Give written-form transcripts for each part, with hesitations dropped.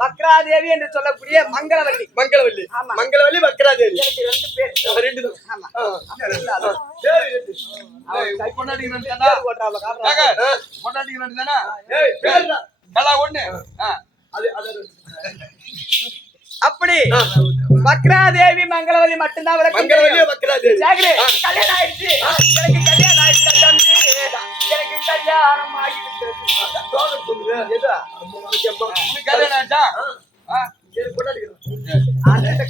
பக்ராதேவி என்று சொல்லக்கூடிய மங்களவல்லி மங்களவல்லி மங்களவல்லி பக்ராதேவி ரெண்டு அப்படி பக்ராதேவி மங்களவல்லி மட்டும்தான் கல்யாணம் ஆயிடுச்சு எனக்கு கல்யாணம் ஆயிடுச்சு தம்பி எனக்கு கல்யாணம் ஆகிவிட்டது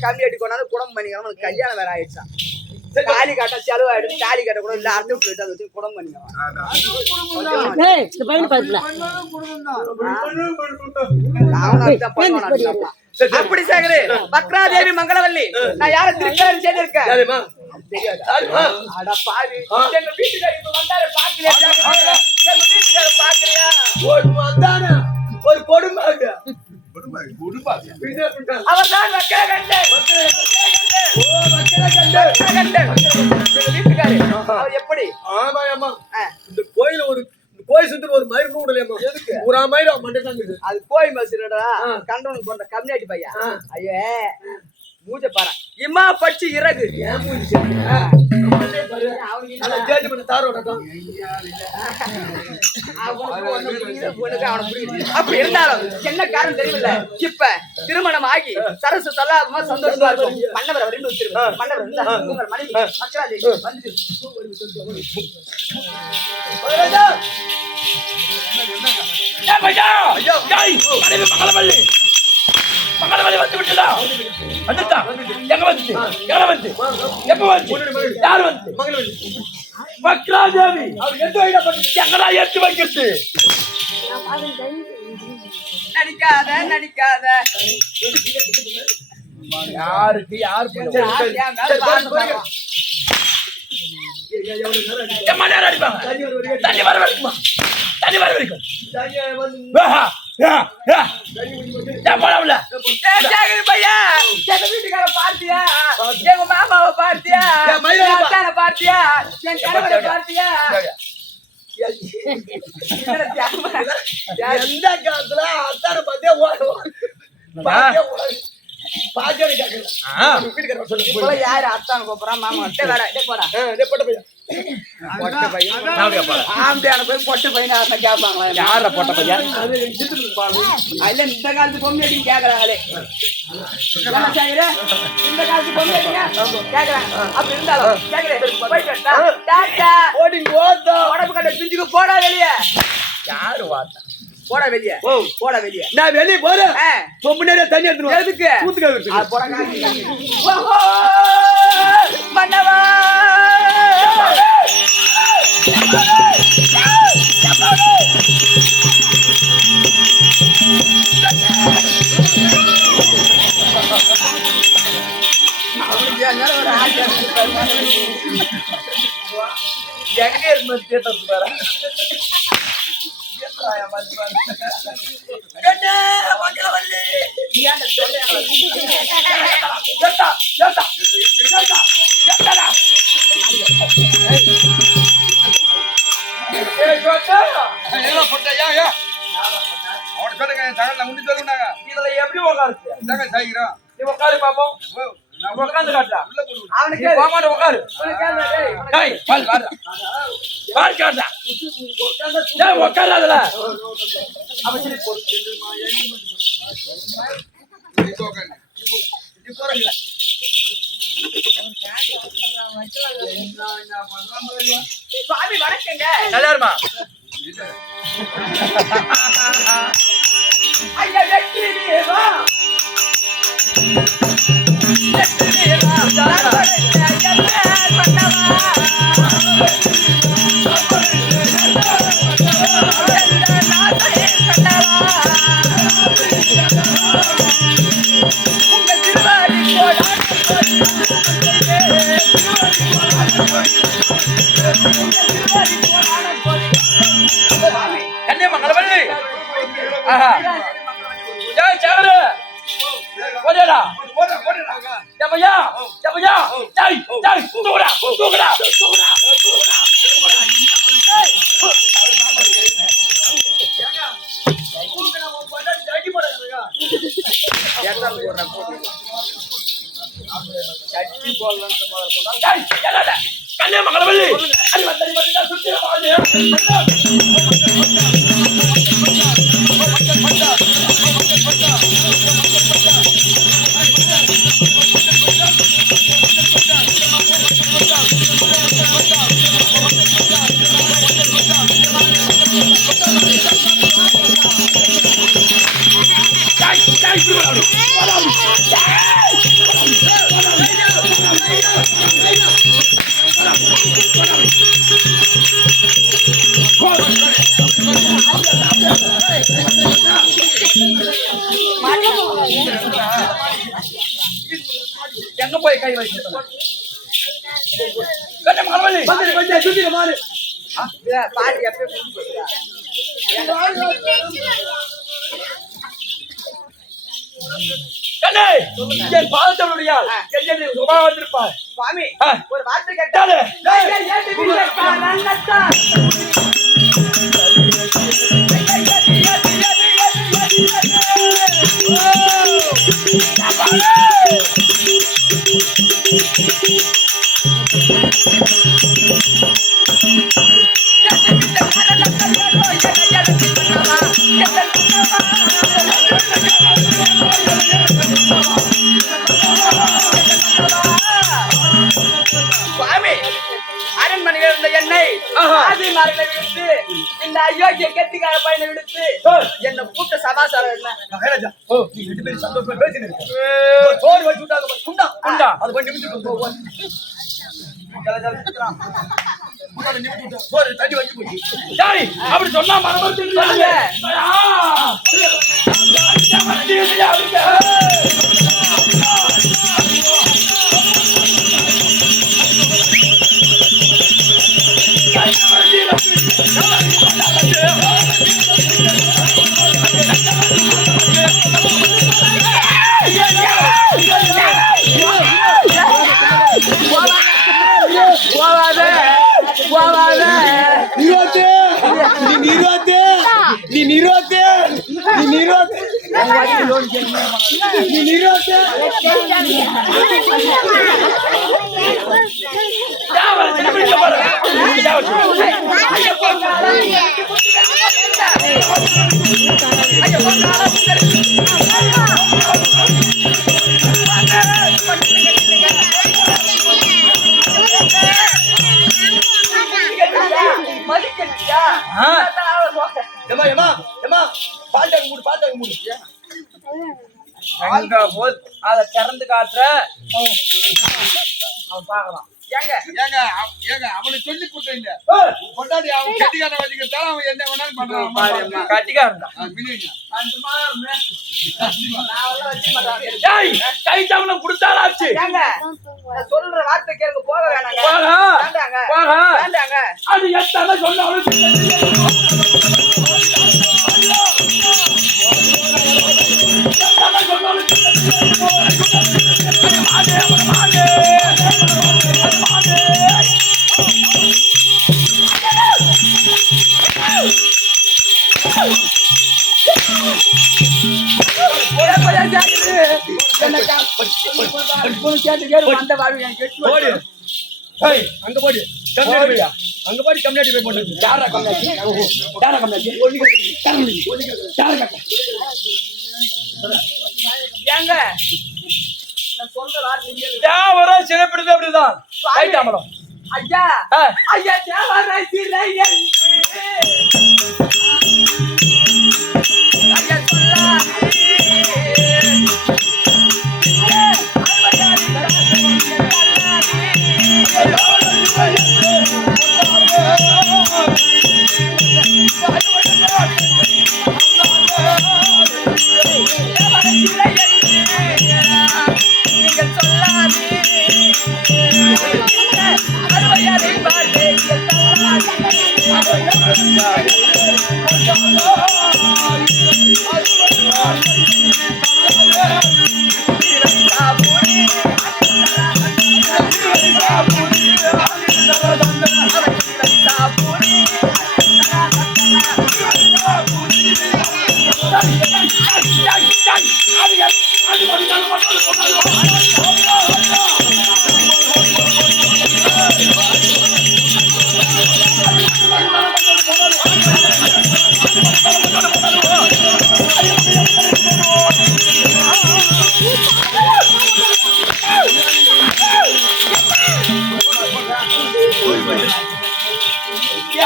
கம்மி அடி கொண்டாந்து குடம் பண்ணிக்கலாம் கல்யாணம் வேற ஆயிடுச்சா தாலி கட்ட செலவாயிடும் தாலி கட்ட கூட இல்ல அர்த்தம் போயிட்டு அதை வச்சு குடம் பண்ணிக்கலாம் அப்படி சேகரு பக்ராதேவி மங்களவல்லி நான் யார திருக்கல்யாணம் செய்திருக்கேன் ஒரு கொடுமை அவர்தான் வீட்டுக்காரு அவர் எப்படி இந்த கோயில ஒரு கோயில் சுத்தி ஒரு மயிர் கூடலையம்மா எதுக்கு ஒரு மயிர் மண்டே அது கோயில் மசிடா கண்டவனுக்கு போன்ற கம்யூனிட்டி பையன் ஐயே மூஞ்ச பாரு இம்மா பச்சு இறகு அப்படி இருந்தாலும் என்ன காரணம் தெரியவில்லை இப்ப திருமணம் ஆகி சரசு சொல்லாம சந்தோஷமா இருக்கும் மன்னவர் அப்படின்னு மன்னவர் மனைவி மக்களாதேவி வந்து மங்களவல்லி வந்து விட்டதா வந்துட்டா எங்க வந்து எங்க வந்து எப்ப வந்து யார் வந்து பக்ராதேவி அவர் எந்த வயதா பண்ணி எங்கடா எடுத்து வைக்கிறது நடிக்காத யாருக்கு யார் தண்ணி வர வரைக்கும் தண்ணி வர வரைக்கும் வீட்டுக்கார பார்த்தியா எங்க மாமாவை பார்த்தியா பார்த்தியா என் கணவரை பார்த்தியா எந்த காலத்துல அத்தான பார்த்தே யாரு அத்தான் கூப்பிடுறான் மாமா வேற போடா பொட்டு பையன் கேட்பாங்களா யார பொட்ட பையன் இல்ல இந்த காலத்து பொம்மை அடின்னு கேக்குறாங்களே இந்த காலத்து பொம்மை அடிங்க கேக்குறாங்க அப்படி இருந்தாலும் உடம்பு கட்ட பிஞ்சுக்கு போடா வெளியே யாரு வார்த்தை போடா வெளியே போடா வெளியே நான் வெளியே போறேன் முன்னாடியே தண்ணி எடுத்துருவோம் எதுக்கு கூத்துக்க போடா மன்னவா எங்க இருந்து கண்ணே மங்களவல்லி நீ ஏன்டா சொல்றேன் ஏத்தா ஏத்தா ஏத்தா ஏத்தா ஏய் கோட்டா என்ன போட்டா யா அவன் சொல்லுங்க தகவல் முடி சொல்லுனாங்க இதுல எப்படி உட்காருது இந்தாங்க சாய்க்கிறோம் நீ உட்காரு பாப்போம் நான் உட்கார்ந்து காட்டுறா உள்ள போடு அவனுக்கு நீ போமாட்ட உட்காரு டேய் பால் காடுறா பால் காடுறா டேய் உட்காரு அதுல அவன் சொல்லி போடு இப்போ உட்காருங்க இப்போ போறீங்க சுவாமி வணக்கங்க நல்லா இருமா ஐயா வெற்றி தேவா வெற்றி தேவா உங்கள் திருவாடி கண்ணே மங்களவல்லி ஆஹா ஜெய் ஜெகரு போடா போடா போடா ஜபயா ஜபயா ஜெய் ஜெய் தூக்குடா தூக்குடா தூக்குடா ஜெய் என்னடா கண்ணே மங்களவல்லி அடி வந்து சுத்திர பாரு எங்க போய் கை வச்சிருக்க கண்ணே மங்களவல்லி கொஞ்சம் சுத்திர மாறு பாட்டி எப்ப முடிஞ்சு போச்சுடா கண்ணே என் பாதத்தவனுடைய என் சுபா வந்திருப்பார் சுவாமி ஆ. ஒரு வார்த்தை கேட்டாலே சுவாமி அரண்மனையில் இருந்த என்னை ஆதிமார்களை விடுத்து இந்த அயோக்கிய கெட்டிக்கார பையனை விடுத்து என்ன கூட்ட சமாசாரம் என்ன மகாராஜா நீ ரெண்டு பேரும் சந்தோஷமா பேசினீங்க சோறு வச்சு விட்டாங்க குண்டா குண்டா. அது கொஞ்சம் நிமிஷம் போ சோறு தண்ணி வச்சு போச்சு டேய் அப்படி சொன்னா மனமறந்து சொல்லுங்க. போவாத போவாத நிரோதே நீ நிரோதே நீ நிரோதே நீ நிரோதே நீ நிரோதே மதிக்கட்டியா ஏமா ஏமா ஏமா பாட்டாங்க மூடு அங்க போய் அத திறந்து காட்டுற அவன் பாக்கலாம் ஏங்க ஏங்க அவனை சொல்லி கொடுத்தீங்க கொண்டாடி அவன் கெட்டிக்கார வச்சுக்கிட்டாலும் அவன் என்ன வேணாலும் பண்றான் கட்டிக்காரன் மினிங்க அந்த மாதிரி நான் எல்லாம் வச்சு மாட்டாங்க டேய் கை தவணம் கொடுத்தாலாச்சு ஏங்க நான் சொல்ற வார்த்தை கேளுங்க போக வேணாங்க போக வேண்டாங்க போக வேண்டாங்க அது எத்தனை சொன்னாலும் அந்த வாழ்வு எனக்கு போடு. ஏய், அங்க போடு. கம்யூனிட்டி போய். அங்க போய் கம்யூனிட்டி போய் போடு. யாரா கம்மியாச்சு யாரா கம்மியாச்சு ஏங்க நான் சொல்ற வார்த்தை தேவரம் சிறப்பிடுது அப்படிதான் கைட்டாமலம் ஐயா ஐயா தேவராய் சிலை ஐயா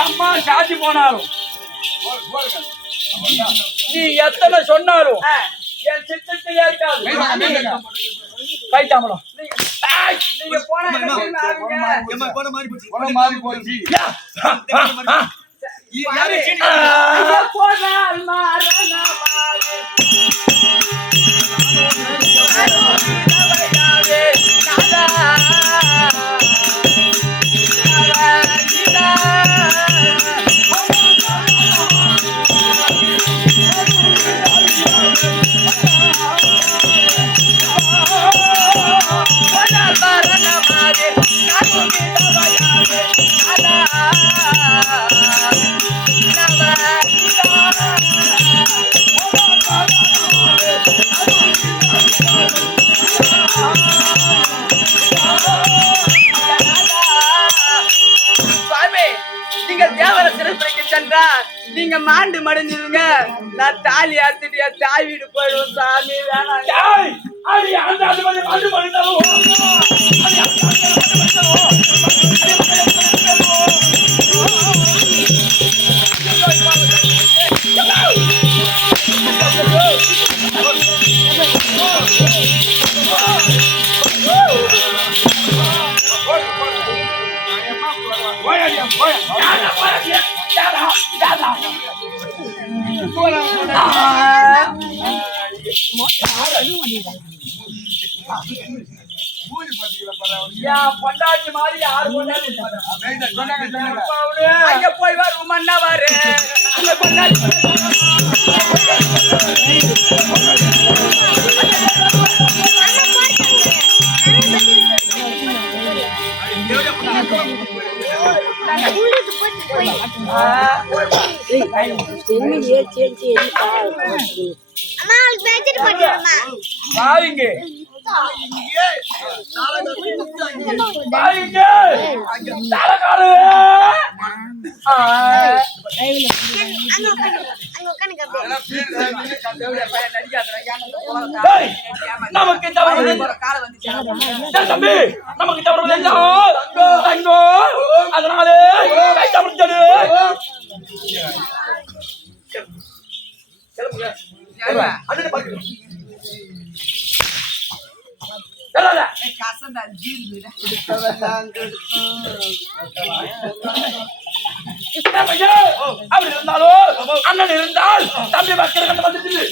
அம்மா சாட்சி போனாலும் நீ எத்தனை சொன்னாலும் என் சித்தத்தை ஏற்காது கைட்டாமலம் நீங்க போனா ஏம்மா போன மாதிரி போச்சு. மாறி போச்சு யாரு சீனி? ஐயா போனால் மாறனமாவே நாதா நீங்க மாண்டு மடைஞ்சிருங்க நான் தாலி அறுத்துட்டு என் தாய் வீடு போயிடுவோம் சாமி வேணாம் பொண்டாட்டி மாதிரி யாரு பொண்டாட்டி அங்க போய் வர உமன்னா வாரு அங்க பொண்டாட்டி வாங்க தலைக்காரு நமக்கு தம்பி நமக்கு தவறு தங்கோ அதனாலே கை தவறுச்சது அப்படி இருந்தாலும் அண்ணன் இருந்தால் தம்பி மக்கள் வந்துட்டு